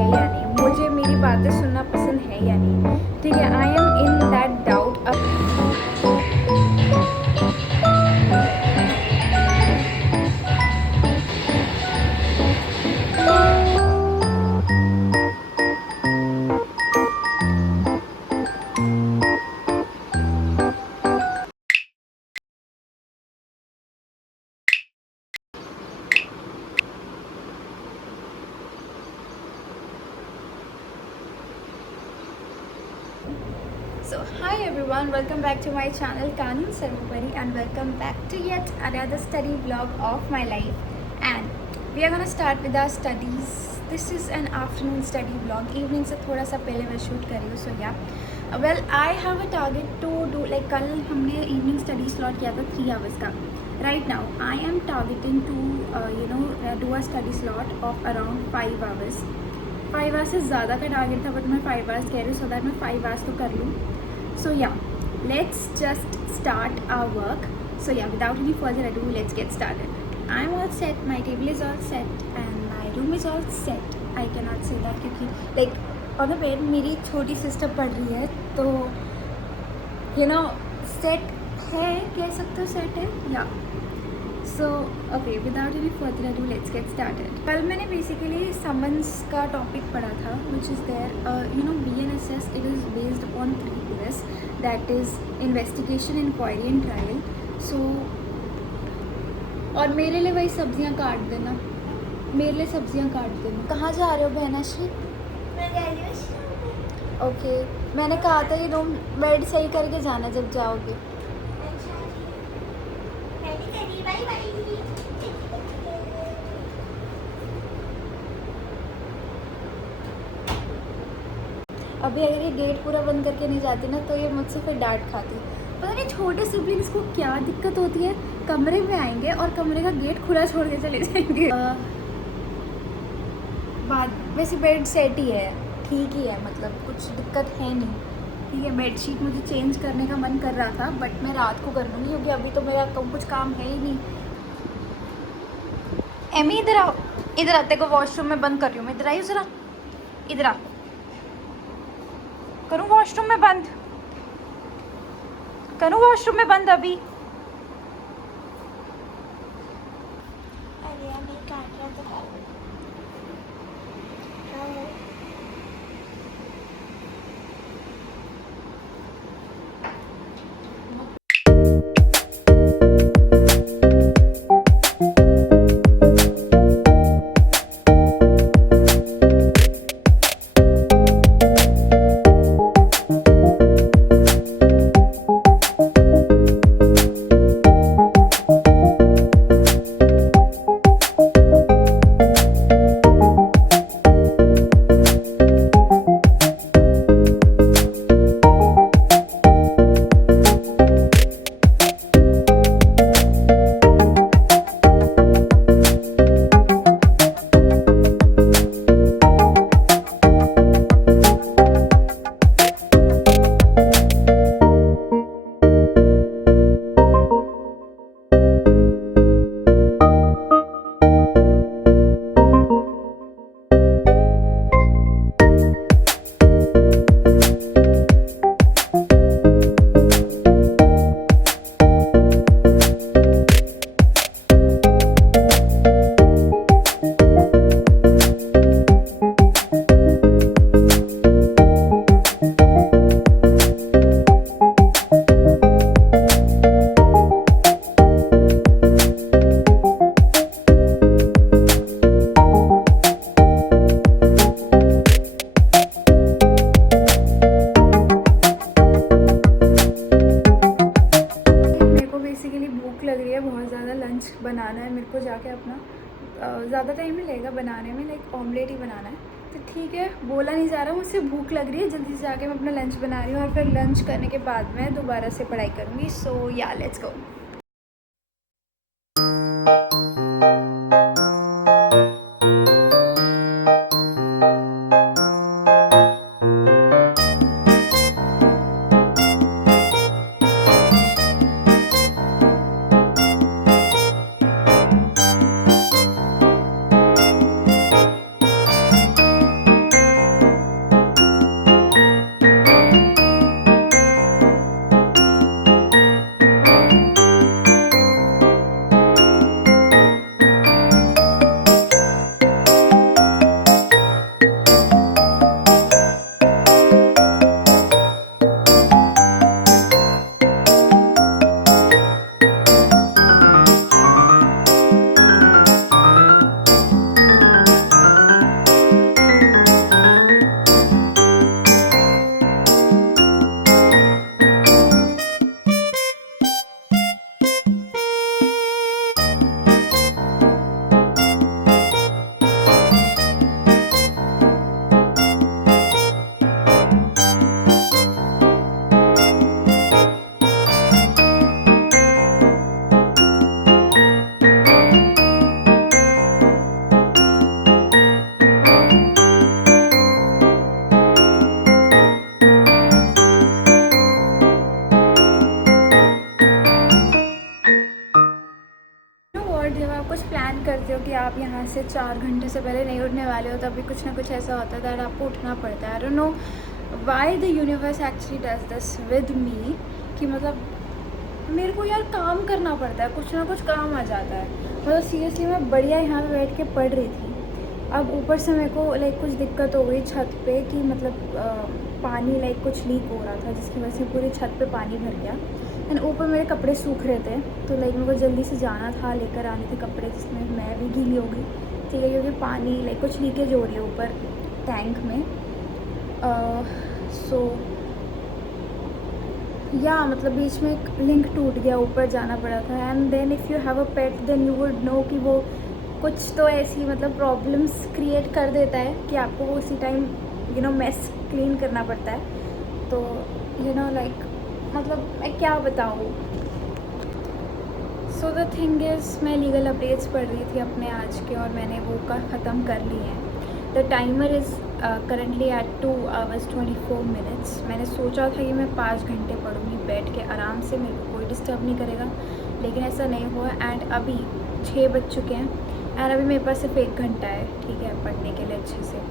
है या नहीं, मुझे मेरी बातें सुनना पसंद है या नहीं, ठीक है। I am in that doubt. So hi everyone, welcome back to my channel Kanun Sarvapari and welcome back to yet another study vlog of my life. And we are gonna start with our studies. This is an afternoon study vlog. Evening से थोड़ा सा पहले मैं shoot कर रही हूँ. So yeah, well I have a target to do, like कल हमने evening study slot किया था 3 hours का. Right now I am targeting to do a study slot of around 5 hours. 5 hours से ज़्यादा का टारगेट था, बट मैं 5 hours कह रही हूँ सो दैट मैं 5 hours तो कर लूँ. So yeah, let's just start our work. So yeah, without any further ado, let's get started. I'm all set, my table is all set and my room is all set. I cannot say that क्योंकि like on the bed मेरी छोटी sister पढ़ रही है, तो set है, कह सकते हो set है. Yeah. So okay, without any further ado, let's get started. कल मैंने basically summons का topic पढ़ा था, which is there. BNSS, it is based upon 3 pillars, that is investigation, inquiry and trial. So और मेरे लिए वही सब्जियां काट देना, मेरे लिए सब्जियां काट देना. कहाँ जा रहे हो बहनाश्री? ओके, मैंने कहा था ये रूम बेड सही करके जाना जब जाओगे. अभी अगर ये गेट पूरा बंद करके नहीं जाती ना तो ये मुझसे फिर डांट खाती. पता नहीं छोटे सिबलिंग्स को क्या दिक्कत होती है, कमरे में आएंगे और कमरे का गेट खुला छोड़ के चले जाएंगे. बात वैसे बेड सेट ही है, ठीक ही है, मतलब कुछ दिक्कत है नहीं, ठीक है. बेडशीट मुझे चेंज करने का मन कर रहा था, बट मैं रात को कर लूँगी क्योंकि अभी तो मेरा कुछ काम है ही नहीं. एमी इधर आओ, इधर आते को वॉशरूम में बंद कर रही हूँ मैं. इधर आई जरा, इधर आ. करूँ वॉशरूम में बंद, करूँ वॉशरूम में बंद अभी. बनाना है मेरे को जाके अपना. ज़्यादा टाइम नहीं लगेगा बनाने में, लाइक ऑमलेट ही बनाना है. तो ठीक है, बोला नहीं जा रहा, मुझसे भूख लग रही है, जल्दी से जाके मैं अपना लंच बना रही हूँ और फिर लंच करने के बाद मैं दोबारा से पढ़ाई करूँगी. सो या लेट्स गो. से 4 घंटे से पहले नहीं उठने वाले हो तभी कुछ ना कुछ ऐसा होता है दैट आपको उठना पड़ता है। I don't know why the universe actually does this with me कि मतलब मेरे को यार काम करना पड़ता है, कुछ ना कुछ काम आ जाता है। मतलब सीरियसली मैं बढ़िया यहाँ पे बैठ के पढ़ रही थी, अब ऊपर से मेरे को लाइक कुछ दिक्कत हो गई छत पे कि मतलब पानी लाइक कुछ लीक हो रहा था जिसकी वजह से पूरी छत पे पानी भर गया। एंड ऊपर मेरे कपड़े सूख रहे थे तो लाइक मेरे को जल्दी से जाना था, लेकर आने थे कपड़े जिसमें मैं भी गीली हो गई, ठीक है, क्योंकि पानी लाइक कुछ लीकेज हो रही है ऊपर टैंक में। सो या मतलब बीच में एक लिंक टूट गया, ऊपर जाना पड़ा था। And then if you have a pet then you would know कि वो कुछ तो ऐसी मतलब प्रॉब्लम्स क्रिएट कर देता है कि आपको वो उसी टाइम मेस क्लीन करना पड़ता है। तो लाइक मतलब मैं क्या बताऊँ। सो द थिंग इज़ मैं लीगल अपडेट्स पढ़ रही थी अपने आज के और मैंने वो का ख़त्म कर लिए हैं। The timer is currently at 2 hours 24 minutes। मैंने सोचा था कि मैं 5 घंटे पढ़ूँगी बैठ के आराम से, मेरे को कोई डिस्टर्ब नहीं करेगा, लेकिन ऐसा नहीं हुआ। एंड अभी 6 बज चुके हैं एंड अभी मेरे पास सिर्फ 1 घंटा है, ठीक है, पढ़ने के लिए अच्छे से।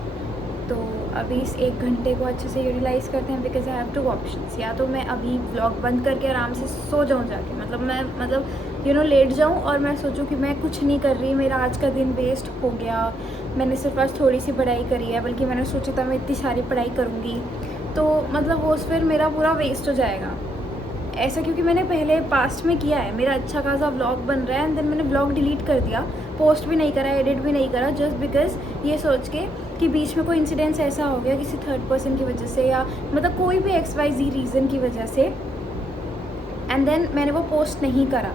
तो अभी इस 1 घंटे को अच्छे से यूटिलाइज़ करते हैं बिकॉज आई हैव 2 ऑप्शंस। या तो मैं अभी व्लॉग बंद करके आराम से सो जाऊँ जाके, मतलब मैं लेट जाऊँ और मैं सोचूं कि मैं कुछ नहीं कर रही, मेरा आज का दिन वेस्ट हो गया, मैंने सिर्फ आज थोड़ी सी पढ़ाई करी है, बल्कि मैंने सोचा था मैं इतनी सारी पढ़ाई करूँगी, तो मतलब वो फिर मेरा पूरा वेस्ट हो जाएगा ऐसा। क्योंकि मैंने पहले पास्ट में किया है, मेरा अच्छा खासा व्लॉग बन रहा है एंड देन मैंने व्लॉग डिलीट कर दिया, पोस्ट भी नहीं करा, एडिट भी नहीं करा, जस्ट बिकॉज ये सोच के कि बीच में कोई इंसिडेंस ऐसा हो गया किसी थर्ड पर्सन की वजह से या मतलब कोई भी XYZ रीज़न की वजह से, एंड देन मैंने वो पोस्ट नहीं करा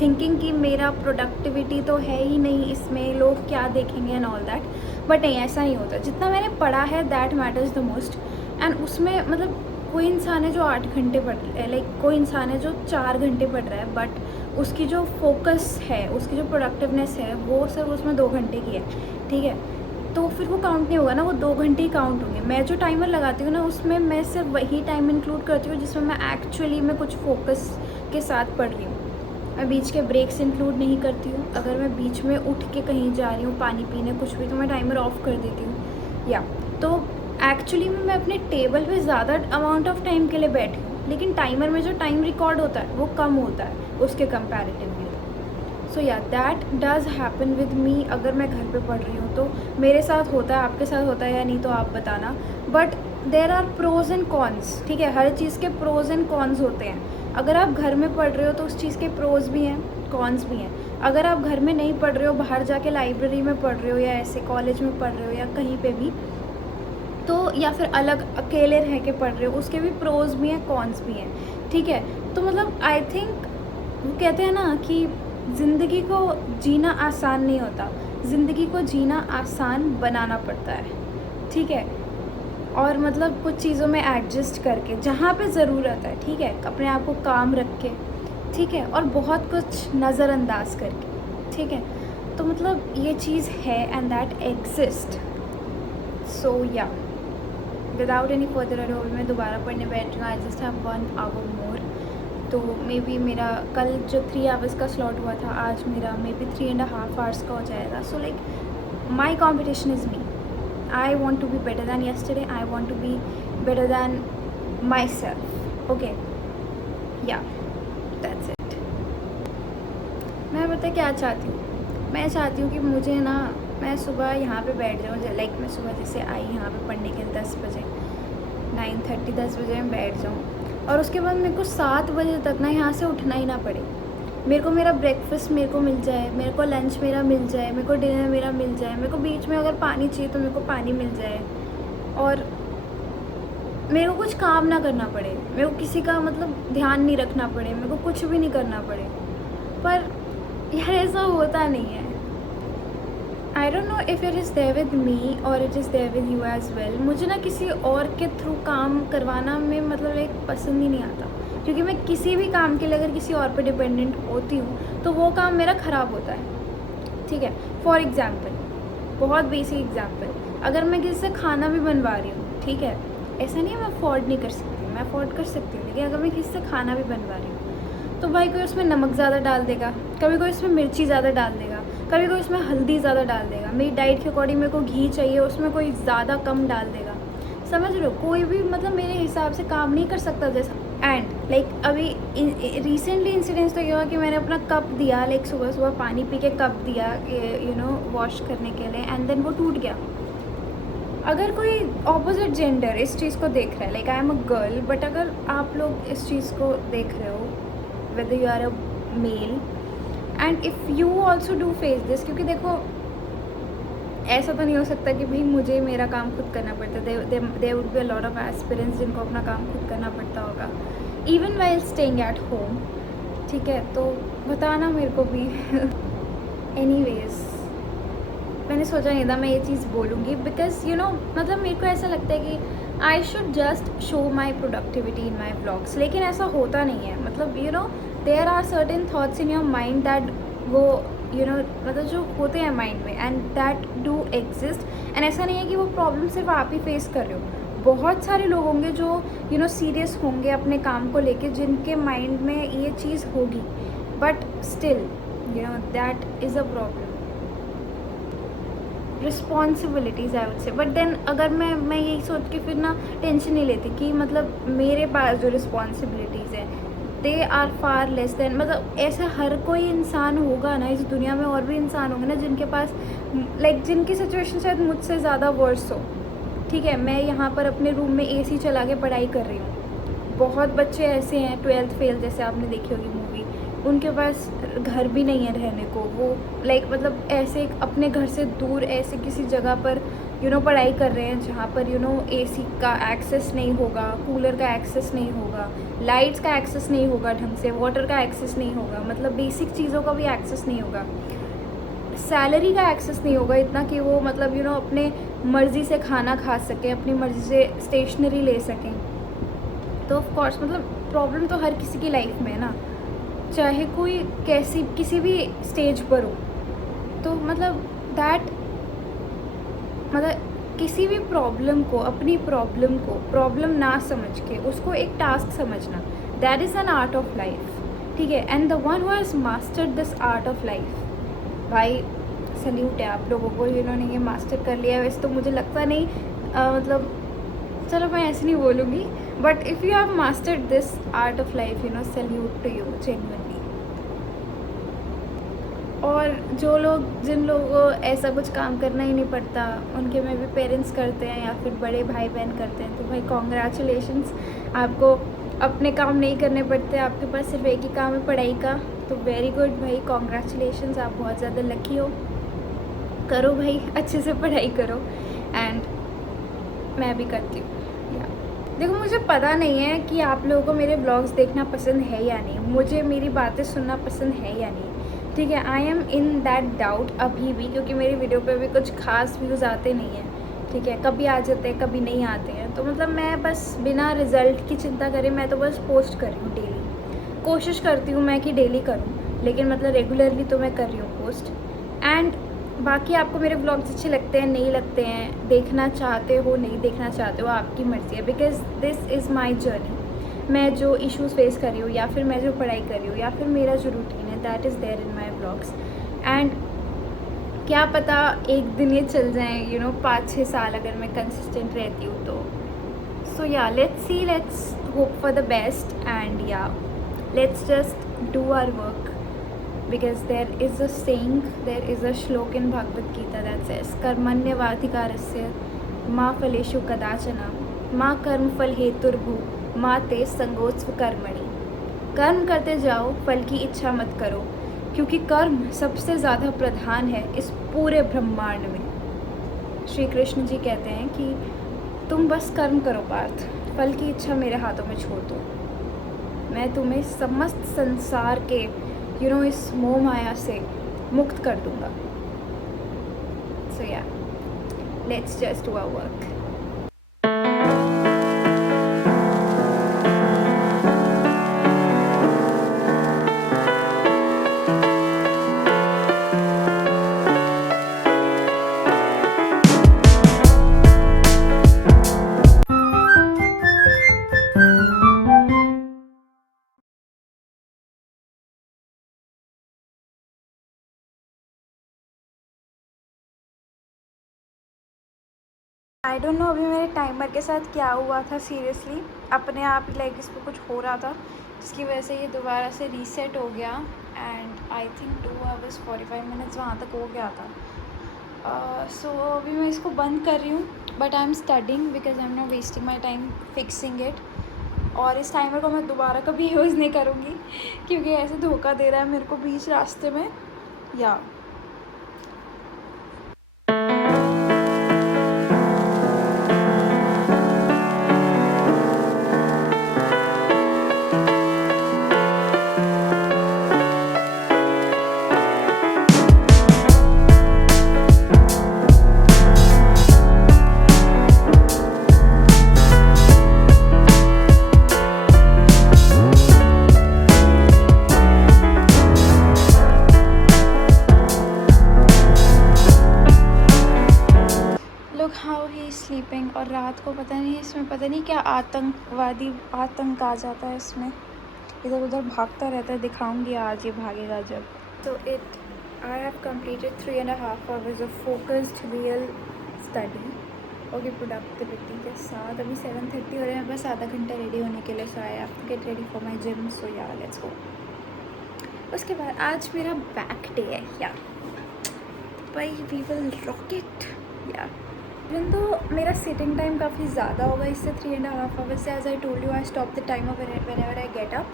थिंकिंग कि मेरा प्रोडक्टिविटी तो है ही नहीं इसमें, लोग क्या देखेंगे एंड ऑल दैट। बट नहीं, ऐसा नहीं होता। जितना मैंने पढ़ा है that matters the most. And उसमें मतलब कोई इंसान है जो 8 घंटे पढ़ रहा है, लाइक कोई इंसान है जो 4 घंटे पढ़ रहा है, बट उसकी जो फोकस है, उसकी जो प्रोडक्टिवनेस है वो सिर्फ उसमें 2 घंटे की है, ठीक है, तो फिर वो काउंट नहीं होगा ना, वो 2 घंटे ही काउंट होंगे। मैं जो टाइमर लगाती हूँ ना उसमें मैं सिर्फ वही टाइम इंक्लूड करती हूँ जिसमें मैं एक्चुअली में कुछ फोकस के साथ पढ़ रही हूँ। मैं बीच के ब्रेक्स इंक्लूड नहीं करती हूँ। अगर मैं बीच में उठ के कहीं जा रही हूँ पानी पीने कुछ भी, तो मैं टाइमर ऑफ कर देती हूँ। या तो एक्चुअली में मैं अपने टेबल पे ज़्यादा अमाउंट ऑफ टाइम के लिए बैठी हूँ, लेकिन टाइमर में जो टाइम रिकॉर्ड होता है वो कम होता है उसके कंपैरेटिवली। सो या that does happen with me. अगर मैं घर पे पढ़ रही हूँ तो मेरे साथ होता है, आपके साथ होता है या नहीं तो आप बताना। But there are pros and cons, ठीक है, हर चीज़ के प्रोज एंड कॉन्स होते हैं। अगर आप घर में पढ़ रहे हो तो उस चीज़ के प्रोज भी हैं, कॉन्स भी हैं। अगर आप घर में नहीं पढ़ रहे हो, बाहर जाके लाइब्रेरी में पढ़ रहे हो या ऐसे कॉलेज में पढ़ रहे हो या कहीं पे भी, तो या फिर अलग अकेले रह के पढ़ रहे हो, उसके भी प्रोज भी हैं, कॉन्स भी हैं, ठीक है। तो मतलब आई थिंक वो कहते हैं ना कि ज़िंदगी को जीना आसान नहीं होता, ज़िंदगी को जीना आसान बनाना पड़ता है, ठीक है। और मतलब कुछ चीज़ों में एडजस्ट करके जहाँ पे ज़रूरत है, ठीक है, अपने आप को काम रख के, ठीक है, और बहुत कुछ नज़रअंदाज करके, ठीक है। तो मतलब ये चीज़ है एंड दैट एग्जिस्ट। सो या विदाउट एनी फर्दर अडू मैं दोबारा पढ़ने बैठ रही हूँ। आई जस्ट हैव 1 hour मोर। तो मे बी मेरा कल जो 3 hours का स्लॉट हुआ था, आज मेरा मे बी 3.5 hours का हो जाएगा। So like my competition is me. I want to be better than yesterday, I want to be better than myself, okay, yeah that's it. मैं पता क्या चाहती हूँ, मैं चाहती हूँ कि मुझे ना, मैं सुबह यहाँ पे बैठ जाऊँ, लाइक मैं सुबह जैसे आई यहाँ पे पढ़ने के 10 बजे, 9:30 10 बजे मैं बैठ जाऊँ और उसके बाद मेरे को 7 बजे तक ना यहाँ से उठना ही ना पड़े। मेरे को मेरा ब्रेकफास्ट मेरे को मिल जाए, मेरे को लंच मेरा मिल जाए, मेरे को डिनर मेरा मिल जाए, मेरे को बीच में अगर पानी चाहिए तो मेरे को पानी मिल जाए, और मेरे को कुछ काम ना करना पड़े, मेरे को किसी का मतलब ध्यान नहीं रखना पड़े, मेरे को कुछ भी नहीं करना पड़े। पर यार ऐसा होता नहीं है। I don't know if it is there with me और it is there with you as well. मुझे ना किसी और के थ्रू काम करवाना में मतलब एक पसंद ही नहीं आता, क्योंकि मैं किसी भी काम के लिए अगर किसी और पे डिपेंडेंट होती हूँ तो वो काम मेरा ख़राब होता है, ठीक है। फॉर एग्ज़ाम्पल, बहुत बेसिक एग्ज़ाम्पल, अगर मैं किसी से खाना भी बनवा रही हूँ, ठीक है, ऐसा नहीं है मैं अफोर्ड नहीं कर सकती, मैं अफोर्ड कर सकती हूँ, लेकिन अगर मैं किसी से खाना भी बनवा रही हूँ तो भाई कोई उसमें नमक ज़्यादा डाल देगा, कभी कोई उसमें मिर्ची ज़्यादा डाल देगा, कभी कोई उसमें हल्दी ज़्यादा डाल देगा, मेरी डाइट के अकॉर्डिंग मेरे को घी चाहिए, उसमें कोई ज़्यादा कम डाल देगा। समझ रहे हो, कोई भी मतलब मेरे हिसाब से काम नहीं कर सकता जैसा। एंड लाइक अभी रिसेंटली इंसिडेंस तो ये हुआ कि मैंने अपना कप दिया, लाइक सुबह सुबह पानी पी के कप दिया वॉश करने के लिए, एंड देन वो टूट गया। अगर कोई ऑपोजिट जेंडर इस चीज़ को देख रहा है, like I am a girl, but अगर आप लोग इस चीज़ को देख रहे हो, whether you are a male, and if you also do face this, क्योंकि देखो ऐसा तो नहीं हो सकता कि भाई मुझे मेरा काम खुद करना पड़ता है। There would be a lot of aspirants जिनको अपना काम खुद करना पड़ता होगा, even while staying at home. ठीक है, तो बताना मेरे को भी। एनीवेज, मैंने सोचा नहीं था मैं ये चीज़ बोलूँगी, बिकॉज मतलब मेरे को ऐसा लगता है कि I should just show my productivity in my vlogs, लेकिन ऐसा होता नहीं है। मतलब there are certain thoughts in your mind that वो मतलब जो होते हैं माइंड में, and that do exist. And ऐसा नहीं है कि वो प्रॉब्लम सिर्फ आप ही फेस कर रहे हो, बहुत सारे लोग होंगे जो सीरियस होंगे अपने काम को लेके, जिनके माइंड में ये चीज़ होगी, but still that is a problem. Responsibilities I would say, but then अगर मैं यही सोच के फिर ना टेंशन नहीं लेती कि मतलब मेरे पास जो रिस्पॉन्सिबिलिटीज़ हैं they are far less than, मतलब ऐसा हर कोई इंसान होगा ना इस दुनिया में, और भी इंसान होंगे ना जिनके पास लाइक जिनकी सिचुएशन शायद मुझसे ज़्यादा वर्स हो। ठीक है, मैं यहाँ पर अपने रूम में एसी चला के पढ़ाई कर रही हूँ, बहुत बच्चे ऐसे हैं 12th फेल, जैसे आपने देखी होगी मूवी, उनके पास घर भी नहीं है रहने को, वो लाइक मतलब ऐसे अपने घर से दूर ऐसे किसी जगह पर पढ़ाई कर रहे हैं जहाँ पर एसी का एक्सेस नहीं होगा, कूलर का एक्सेस नहीं होगा, लाइट्स का एक्सेस नहीं होगा, ढंग से वाटर का एक्सेस नहीं होगा, मतलब बेसिक चीज़ों का भी एक्सेस नहीं होगा, सैलरी का एक्सेस नहीं होगा इतना कि वो मतलब अपने मर्ज़ी से खाना खा सकें, अपनी मर्ज़ी से स्टेशनरी ले सकें। तो ऑफ कोर्स मतलब प्रॉब्लम तो हर किसी की लाइफ में है ना, चाहे कोई कैसी किसी भी स्टेज पर हो। तो मतलब दैट मतलब किसी भी प्रॉब्लम को, अपनी प्रॉब्लम को प्रॉब्लम ना समझ के उसको एक टास्क समझना, that is an art of life. ठीक है, and the one who has mastered this art of life, भाई सल्यूट है आप लोगों को जिन्होंने ये मास्टर कर लिया है। वैसे तो मुझे लगता नहीं मतलब चलो मैं ऐसे नहीं बोलूँगी, but if you have mastered this art of life salute to you genuinely. और जिन लोगों को ऐसा कुछ काम करना ही नहीं पड़ता, उनके में भी पेरेंट्स करते हैं या फिर बड़े भाई बहन करते हैं, तो भाई कॉन्ग्रेचुलेशंस, आपको अपने काम नहीं करने पड़ते, आपके पास सिर्फ एक ही काम है पढ़ाई का। तो वेरी गुड भाई, कॉन्ग्रेचुलेशंस, आप बहुत ज़्यादा लकी हो। करो भाई, अच्छे से पढ़ाई करो, एंड मैं भी करती हूँ। देखो मुझे पता नहीं है कि आप लोगों को मेरे ब्लॉग्स देखना पसंद है या नहीं, मुझे मेरी बातें सुनना पसंद है या नहीं। ठीक है, I am in that doubt अभी भी, क्योंकि मेरी वीडियो पे भी कुछ खास व्यूज़ आते नहीं हैं। ठीक है, कभी आ जाते हैं, कभी नहीं आते हैं, तो मतलब मैं बस बिना रिज़ल्ट की चिंता करे मैं तो बस पोस्ट कर रही हूँ डेली। कोशिश करती हूँ मैं कि डेली करूँ, लेकिन मतलब रेगुलरली तो मैं कर रही हूँ पोस्ट। एंड बाकी आपको मेरे ब्लॉग्स अच्छे लगते हैं, नहीं लगते हैं, देखना चाहते हो नहीं देखना चाहते हो, आपकी मर्ज़ी है, because this is my journey. मैं जो इश्यूज़ फेस कर रही हूँ, या फिर मैं जो पढ़ाई कर रही हूँ, या फिर मेरा जो रूटीन है, that is there in my vlogs. And क्या पता एक दिन ये चल जाए 5-6 साल अगर मैं कंसिस्टेंट रहती हूँ तो। So yeah let's see, let's hope for the best, and yeah let's just do our work, because there is a saying, there is a shlok in Bhagavad Gita that says कर्मण्यवाधिकारस्य मा फलेषु कदाचन मा कर्मफल हेतुर्भु मा ते संगोत्स्व कर्मणि। कर्म करते जाओ, फल की इच्छा मत करो, क्योंकि कर्म सबसे ज़्यादा प्रधान है इस पूरे ब्रह्मांड में। श्री कृष्ण जी कहते हैं कि तुम बस कर्म करो पार्थ, फल की इच्छा मेरे हाथों में छोड़ दो, मैं तुम्हें समस्त संसार के इस मोह माया से मुक्त कर दूंगा। So yeah let's just do our work. Don't know अभी मेरे टाइमर के साथ क्या हुआ था, सीरियसली अपने आप ही लाइक इस पर कुछ हो रहा था जिसकी वजह से ये दोबारा से रीसेट हो गया and I think 2 hours 45 minutes वहाँ तक हो गया था। सो अभी मैं इसको बंद कर रही हूँ but I am studying because I am not wasting my time fixing it. और इस टाइमर को मैं दोबारा कभी यूज़ नहीं करूँगी क्योंकि ऐसे धोखा दे रहा है मेरे को बीच रास्ते में। या look how he is sleeping. और रात को पता नहीं इसमें पता नहीं क्या आतंक आ जाता है इसमें, इधर उधर भागता रहता है। दिखाऊंगी आज ये भागेगा जब। तो I have completed 3.5 hours of focused real study और की प्रोडक्टिविटी के साथ। अभी 7:30 हो रहे हैं, बस आधा घंटा रेडी होने के लिए। So I have to get ready for my gym. So yeah let's गो। उसके बाद आज मेरा बैक डे है। या भाई वी विल रॉकेट। या इवन तो मेरा सिटिंग टाइम काफ़ी ज़्यादा होगा इससे 3.5 hours से। As I told you I stop the time whenever I get up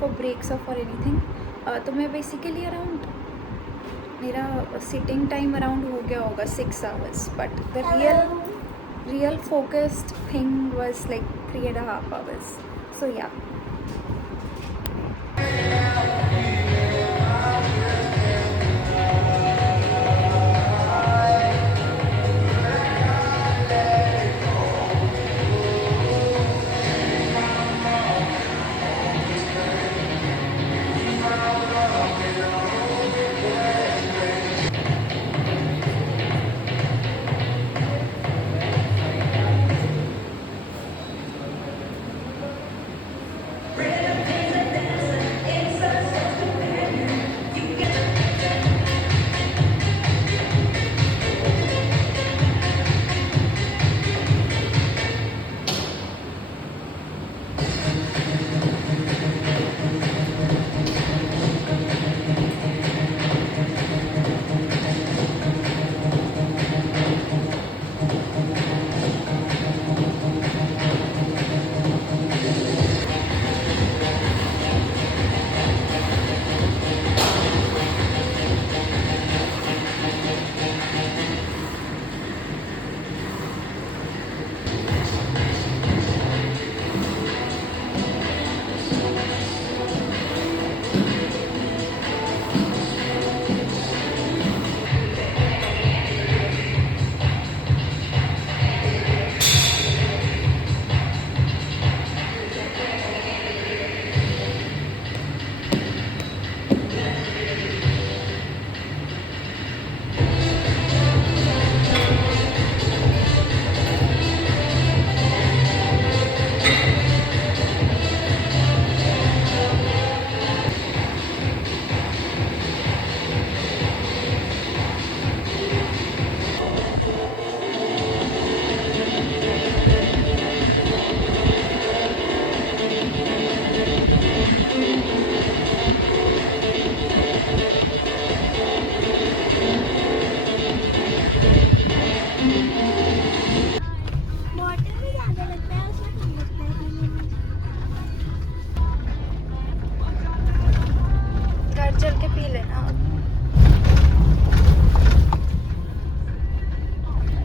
for breaks और फॉर एनीथिंग। तो मैं बेसिकली अराउंड मेरा सिटिंग टाइम अराउंड हो गया होगा 6 hours but the real focused thing was like 3.5 hours। So या